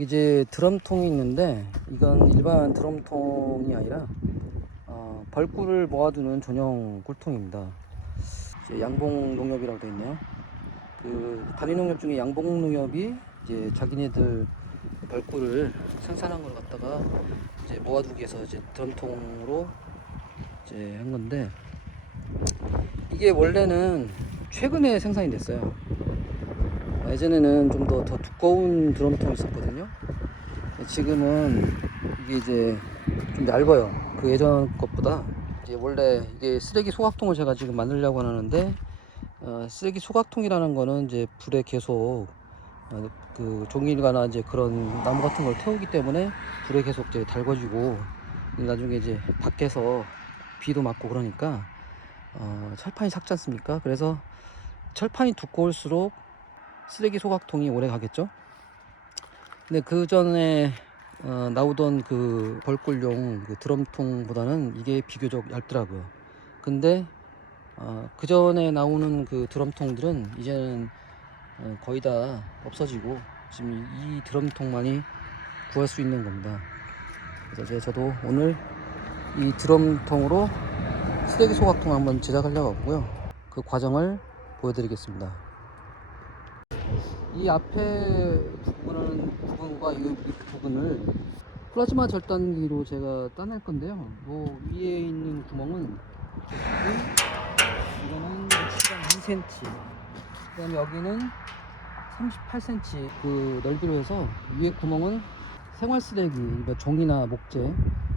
여기 이제 드럼통이 있는데, 이건 일반 드럼통이 아니라 벌꿀을 모아두는 전용 꿀통입니다. 이제 양봉농협이라고 되어 있네요. 그 단위농협 중에 양봉농협이 이제 자기네들 벌꿀을 생산한 걸 갖다가 이제 모아두기 위해서 이제 드럼통으로 이제 한 건데, 이게 원래는 최근에 생산이 됐어요. 예전에는 좀 더 두꺼운 드럼통이 있었거든요. 지금은 이게 이제 좀 얇아요. 그 예전 것보다. 이제 원래 이게 쓰레기 소각통을 제가 지금 만들려고 하는데, 쓰레기 소각통이라는 거는 이제 불에 계속 그 종이가나 이제 그런 나무 같은 걸 태우기 때문에 불에 계속 이제 달궈지고, 나중에 이제 밖에서 비도 맞고 그러니까 철판이 삭지 않습니까? 그래서 철판이 두꺼울수록 쓰레기 소각통이 오래 가겠죠. 근데 그 전에 나오던 그 벌꿀용 그 드럼통보다는 이게 비교적 얇더라고요. 근데 그 전에 나오는 그 드럼통들은 이제는 거의 다 없어지고, 지금 이 드럼통만이 구할 수 있는 겁니다. 그래서 저도 오늘 이 드럼통으로 쓰레기 소각통 한번 제작하려고 하고요. 그 과정을 보여드리겠습니다. 이 앞에 부분과 이 밑 부분을 플라즈마 절단기로 제가 따낼 건데요. 위에 있는 구멍은 이거는 2cm, 그 다음에 여기는 38cm 그 넓이로 해서, 위에 구멍은 생활 쓰레기, 그러니까 종이나 목재,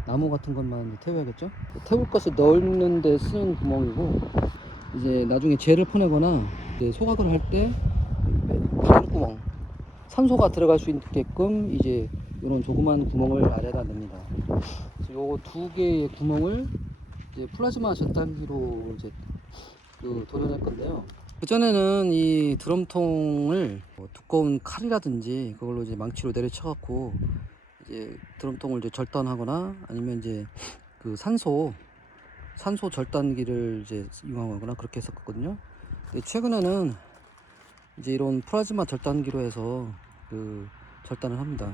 나무 같은 것만 태워야겠죠. 태울 것을 넣는 데 쓰는 구멍이고, 이제 나중에 재를 퍼내거나 이제 소각을 할 때 바람구멍, 산소가 들어갈 수 있게끔 이제 이런 조그만 구멍을 아래다 냅니다. 그래서 요 두 개의 구멍을 이제 플라즈마 절단기로 이제 도려낼 건데요. 그전에는 이 드럼통을 두꺼운 칼이라든지 그걸로 이제 망치로 내려쳐갖고 이제 드럼통을 이제 절단하거나, 아니면 이제 그 산소 절단기를 이제 이용하거나 그렇게 했었거든요. 근데 최근에는 이제 이런 플라즈마 절단기로 해서 그 절단을 합니다.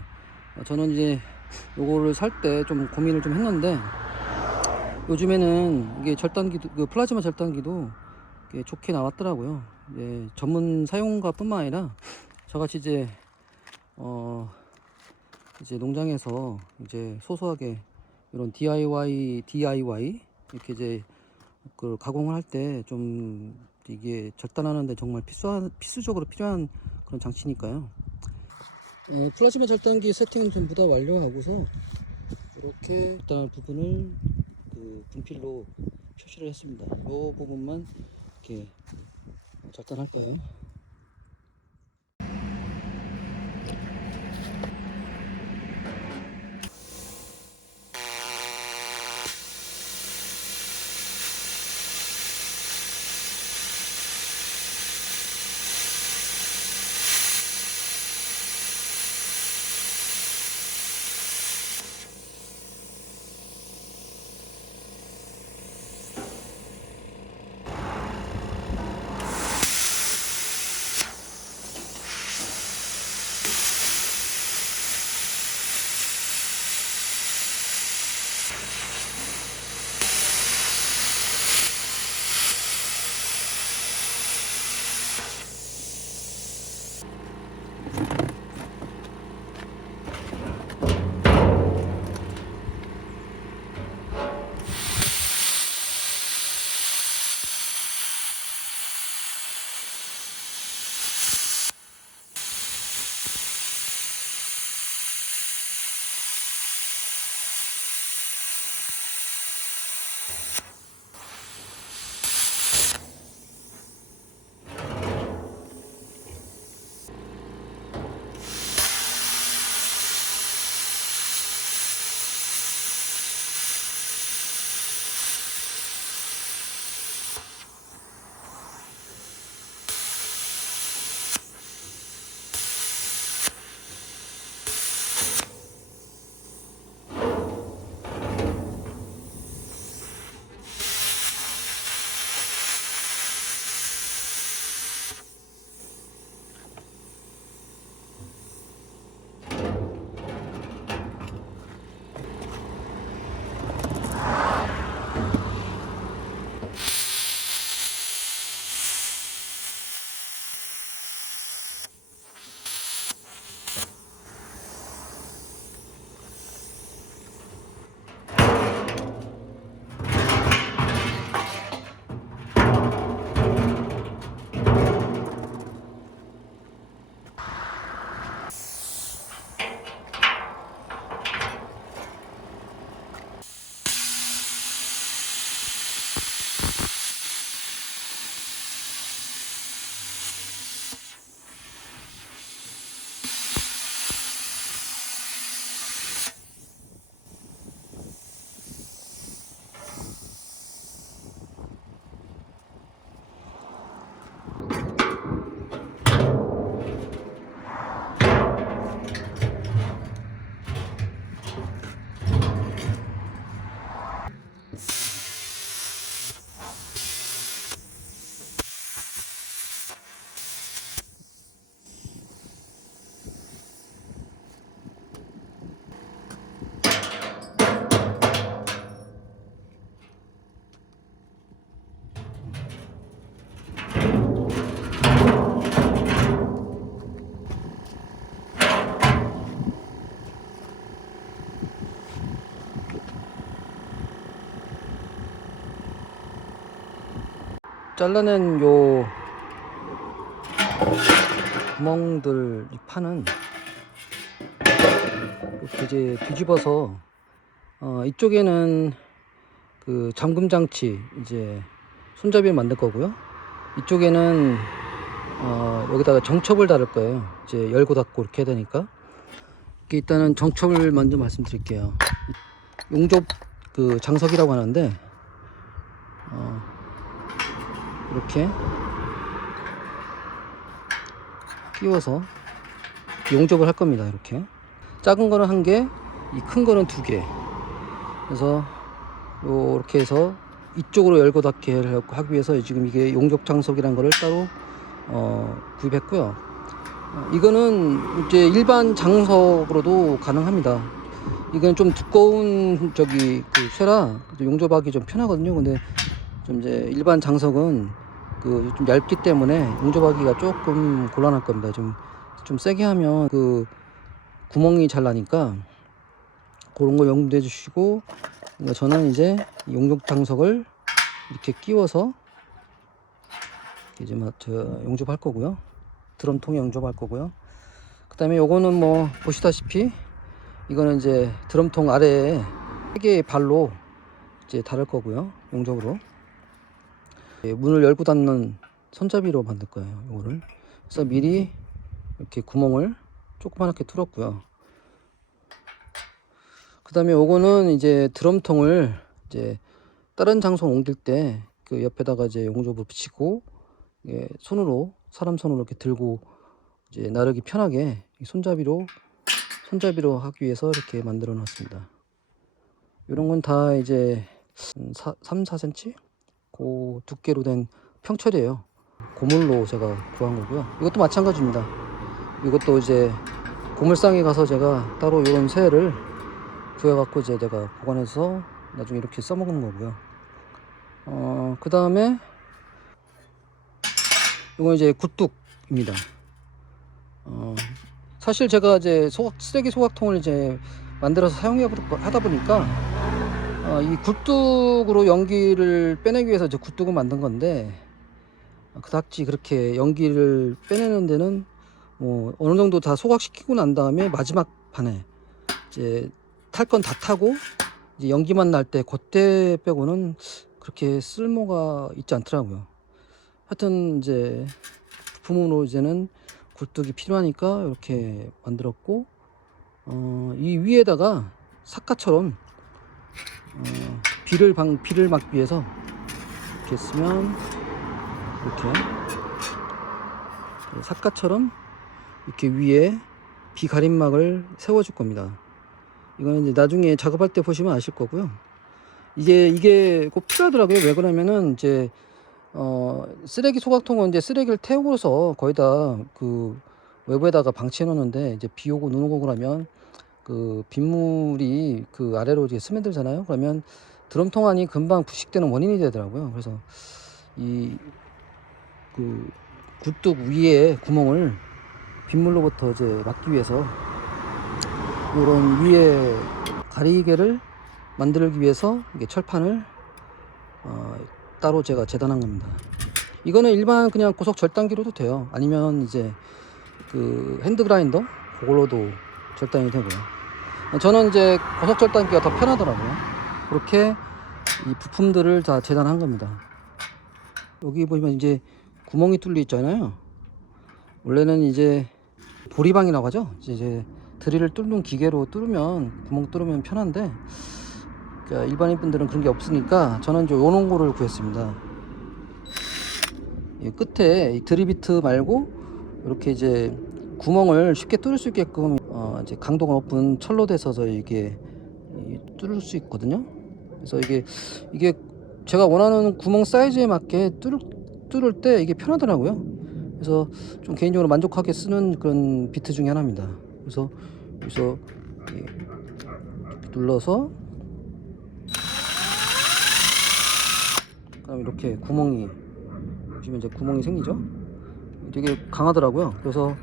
저는 이제 요거를 살 때 좀 고민을 좀 했는데, 요즘에는 이게 절단기도, 그 플라즈마 절단기도 좋게 나왔더라고요. 전문 사용가 뿐만 아니라 저같이 이제 농장에서 이제 소소하게 이런 DIY 이렇게 이제 그 가공을 할 때 좀 이게 절단하는데 정말 필수적으로 필요한 그런 장치니까요. 플라즈마 절단기 세팅은 전부 다 완료하고서 이렇게 절단할 부분을 그 분필로 표시를 했습니다. 이 부분만 이렇게 절단할 거예요. 잘라낸 요 구멍들 이 판은 이렇게 이제 뒤집어서 이쪽에는 그 잠금 장치 이제 손잡이를 만들 거고요. 이쪽에는 여기다가 정첩을 달을 거예요. 이제 열고 닫고 이렇게 해야 되니까. 일단은 정첩을 먼저 말씀드릴게요. 용접 그 장석이라고 하는데 이렇게 끼워서 용접을 할 겁니다. 이렇게 작은 거는 1개, 이 큰 거는 2개. 그래서 이렇게 해서 이쪽으로 열고 닫게 하기 위해서 지금 이게 용접 장석이라는 거를 따로 구입했고요. 이거는 이제 일반 장석으로도 가능합니다. 이건 좀 두꺼운 그 쇠라 용접하기 좀 편하거든요. 근데 좀 이제 일반 장석은 그 좀 얇기 때문에 용접하기가 조금 곤란할 겁니다. 좀 세게 하면 그 구멍이 잘 나니까 그런 거 염두해 주시고, 그러니까 저는 이제 용접 장석을 이렇게 끼워서 이제 용접할 거고요. 드럼통에 용접할 거고요. 그 다음에 요거는 뭐 보시다시피 이거는 이제 드럼통 아래에 3개의 발로 이제 달을 거고요. 용접으로 문을 열고 닫는 손잡이로 만들 거예요. 요거를 그래서 미리 이렇게 구멍을 조그맣게 뚫었고요. 그 다음에 요거는 이제 드럼통을 이제 다른 장소로 옮길 때 그 옆에다가 이제 용접을 붙이고 손으로 사람 손으로 이렇게 들고 이제 나르기 편하게 손잡이로 하기 위해서 이렇게 만들어 놨습니다. 이런 건 다 이제 3, 4cm 그 두께로 된 평철이에요. 고물로 제가 구한 거고요. 이것도 마찬가지입니다. 이것도 이제 고물상에 가서 제가 따로 이런 새를 구해갖고 이제 내가 보관해서 나중에 이렇게 써먹는 거고요. 그 다음에 이건 이제 굴뚝입니다. 사실 제가 이제 쓰레기 소각통을 이제 만들어서 하다 보니까 이 굴뚝으로 연기를 빼내기 위해서 이제 굴뚝을 만든 건데, 그닥지 그렇게 연기를 빼내는 데는 뭐 어느 정도 다 소각시키고 난 다음에 마지막 판에 이제 탈 건 다 타고 이제 연기만 날 때 그때 빼고는 그렇게 쓸모가 있지 않더라고요. 하여튼 이제 부품으로 이제는 굴뚝이 필요하니까 이렇게 만들었고, 이 위에다가 삿갓처럼 비를 막기 위해서 이렇게 쓰면 이렇게 삿갓처럼 이렇게 위에 비 가림막을 세워줄 겁니다. 이거는 이제 나중에 작업할 때 보시면 아실 거고요. 이게 꼭 필요하더라고요. 왜 그러냐면은 이제 쓰레기 소각통은 이제 쓰레기를 태우고서 거의다 그 외부에다가 방치해 놓는데, 이제 비 오고 눈 오고 그러면 그 빗물이 그 아래로 이제 스며들잖아요. 그러면 드럼통 안이 금방 부식되는 원인이 되더라고요. 그래서 이 그 굴뚝 위에 구멍을 빗물로부터 이제 막기 위해서 이런 위에 가리개를 만들기 위해서 이게 철판을 따로 제가 재단한 겁니다. 이거는 일반 그냥 고속 절단기로도 돼요. 아니면 이제 그 핸드 그라인더 그걸로도 절단이 되고요. 저는 이제 고속 절단기가 더 편하더라고요. 그렇게 이 부품들을 다 재단한 겁니다. 여기 보시면 이제 구멍이 뚫려 있잖아요. 원래는 이제 보리방이라고 하죠. 이제 드릴을 뚫는 기계로 구멍 뚫으면 편한데, 그러니까 일반인 분들은 그런 게 없으니까 저는 이제 요런 거를 구했습니다. 이 끝에 이 드리비트 말고 이렇게 이제 구멍을 쉽게 뚫을 수 있게끔 이제 강도가 높은 철로 돼서 이게 뚫을 수 있거든요. 그래서 이게 제가 원하는 구멍 사이즈에 맞게 뚫을 때 이게 편하더라고요. 그래서 좀 개인적으로 만족하게 쓰는 그런 비트 중에 하나입니다. 그래서 여기서 눌러서 그다음 이렇게 보시면 이제 구멍이 생기죠. 되게 강하더라고요. 그래서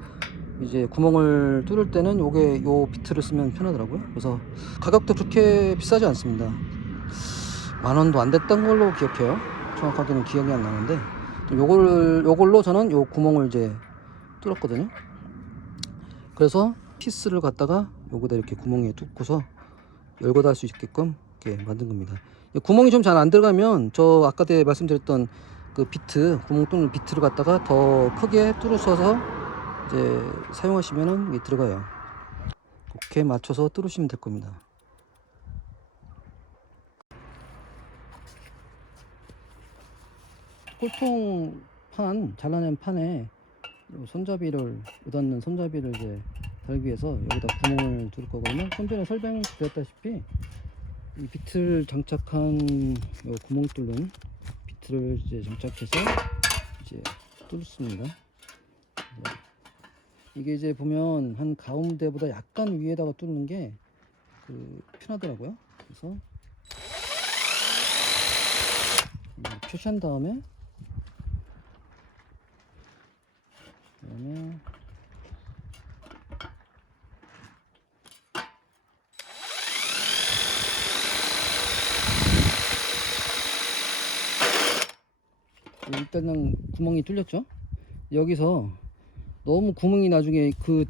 이제 구멍을 뚫을 때는 요 비트를 쓰면 편하더라고요. 그래서 가격도 그렇게 비싸지 않습니다. 10,000원도 안 됐던 걸로 기억해요. 정확하게는 기억이 안 나는데 요걸로 저는 요 구멍을 이제 뚫었거든요. 그래서 피스를 갖다가 요거다 이렇게 구멍에 뚫고서 열고 닫을 수 있게끔 이렇게 만든 겁니다. 구멍이 좀 잘 안 들어가면 저 아까 때 말씀드렸던 그 비트, 구멍 뚫는 비트를 갖다가 더 크게 뚫으셔서 이제 사용하시면은 이게 들어가요. 이렇게 맞춰서 뚫으시면 될 겁니다. 꼴통판, 잘라낸 판에 손잡이를, 묻었는 손잡이를 이제 달기 위해서 여기다 구멍을 뚫을 거거든요. 좀 전에 설명드렸다시피 이 비트를 장착한 요 구멍 뚫는 비트를 이제 장착해서 이제 뚫습니다. 이게 이제 보면 한 가운데보다 약간 위에다가 뚫는 게 편하더라고요. 그래서 표시한 다음에 일단은 구멍이 뚫렸죠. 여기서 너무 구멍이 나중에 그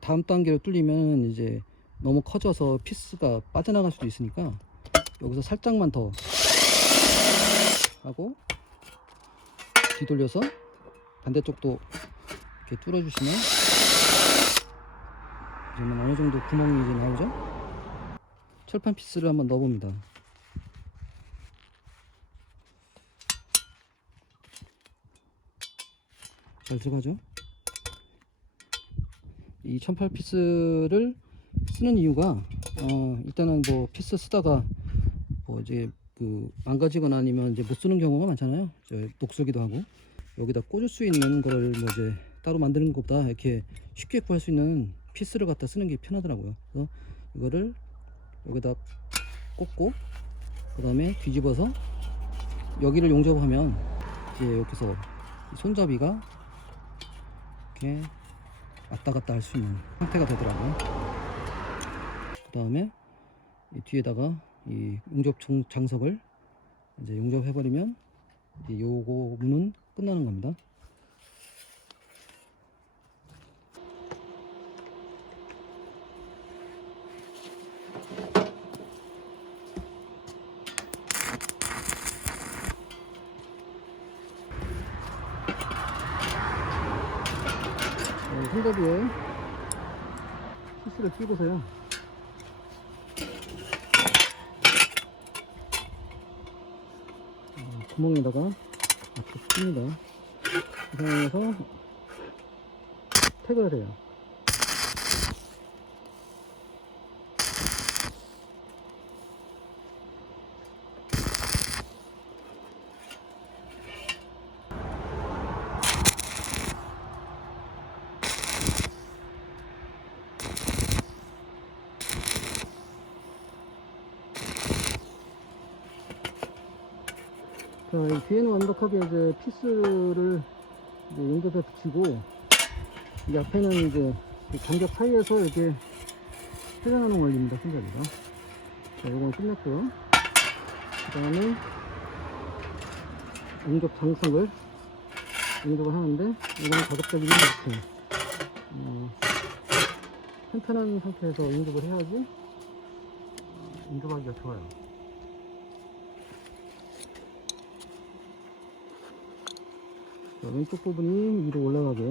다음 단계로 뚫리면 이제 너무 커져서 피스가 빠져나갈 수도 있으니까 여기서 살짝만 더 하고 뒤돌려서 반대쪽도 이렇게 뚫어주시면 이제는 어느 정도 구멍이 이제 나오죠. 철판 피스를 한번 넣어봅니다. 잘 들어가죠. 이 1008피스를 쓰는 이유가 일단은 뭐 피스 쓰다가 뭐 이제 망가지거나 아니면 이제 못 쓰는 경우가 많잖아요. 녹슬기도 하고 여기다 꽂을 수 있는 거를 뭐 이제 따로 만드는 것보다 이렇게 쉽게 구할 수 있는 피스를 갖다 쓰는 게 편하더라고요. 그래서 이거를 여기다 꽂고 그 다음에 뒤집어서 여기를 용접하면 이제 여기서 손잡이가 이렇게 왔다 갔다 할 수 있는 형태가 되더라고요. 그 다음에 이 뒤에다가 이 용접 장석을 이제 용접해 버리면 이제 요거 문은 끝나는 겁니다. 손잡이에 피스를 끼고서요. 구멍에다가 이렇게 씁니다. 이 상황에서 태그를 해요. 자, 이 뒤에는 완벽하게 이제 피스를 이제 용접해 붙이고, 이 앞에는 이제 간격 사이에서 이렇게 회전하는 원리입니다, 손잡이가. 자, 요건 끝났고요. 그 다음에 용접 장석을 용접을 하는데, 이거는 가급적이면 이렇게 편편한 상태에서 용접을 해야지 용접하기가 좋아요. 자, 왼쪽 부분이 위로 올라가게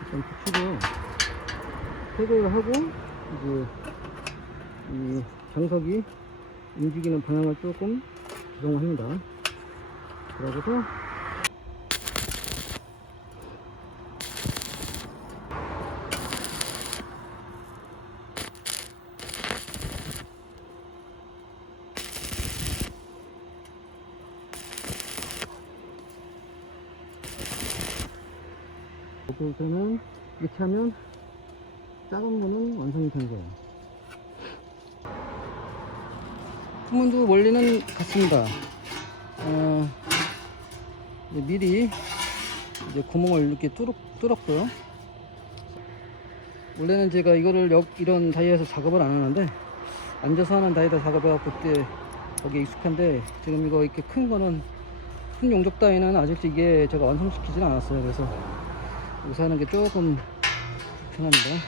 일단 붙이고 태그를 하고 이제 이 장석이 움직이는 방향을 조금 조정합니다. 그러고서 여기서는 이렇게 하면 작은 거는 완성이 된 거예요. 후문도 원리는 같습니다. 미리 이제 구멍을 이렇게 뚫었고요. 원래는 제가 이거를 이런 다이에서 작업을 안 하는데 앉아서 하는 다이다 작업해갖고 그때 거기에 익숙한데, 지금 이거 이렇게 큰 거는, 큰 용접 다이는 아직 이게 제가 완성시키진 않았어요. 그래서 여기서 하는 게 조금 불편합니다.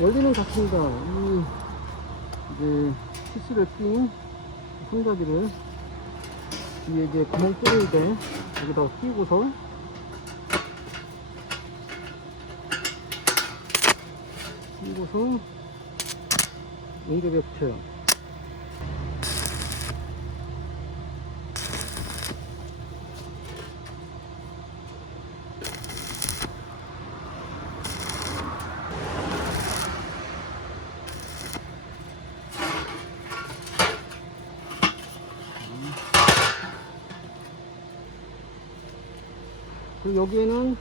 원리는 같습니다. 이 이제 PC를 낀 손잡이를 뒤에 이제 구멍 뚫을 때 여기다가 끼고서 용접에 붙여요. 그리고 여기에는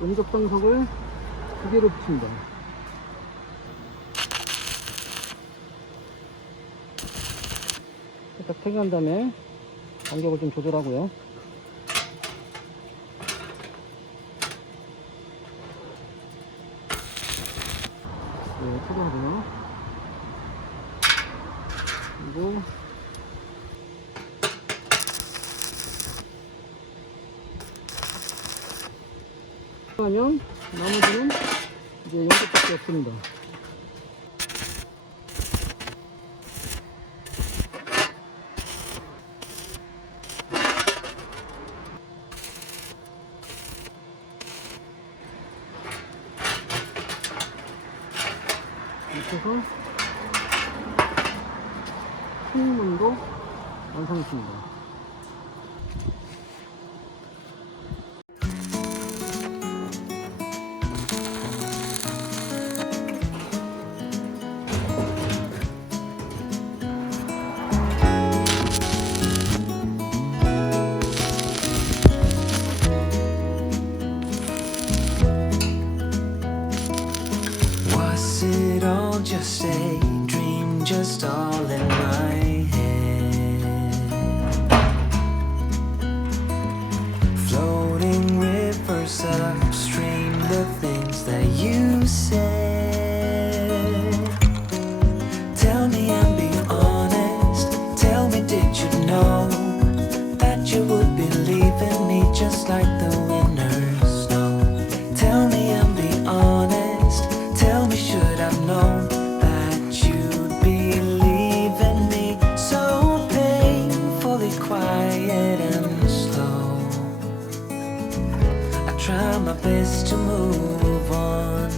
용접 장석을 2개를 붙입니다. 딱 퇴근한 다음에 간격을 좀 조절하고요. 네, 초대하고요. 그리고 하면 나머지는 이제 용접밖에 없습니다. 이렇게 해서 창문도 완성했습니다. Was it all just a dream, just all in my head? Floating rivers upstream, the things that you said. Tell me and be honest, tell me, did you know that you would be leaving me just like the winners know? Tell me and be honest, tell me, should I've known that you'd be leaving me so painfully quiet and slow? I try my best to move on,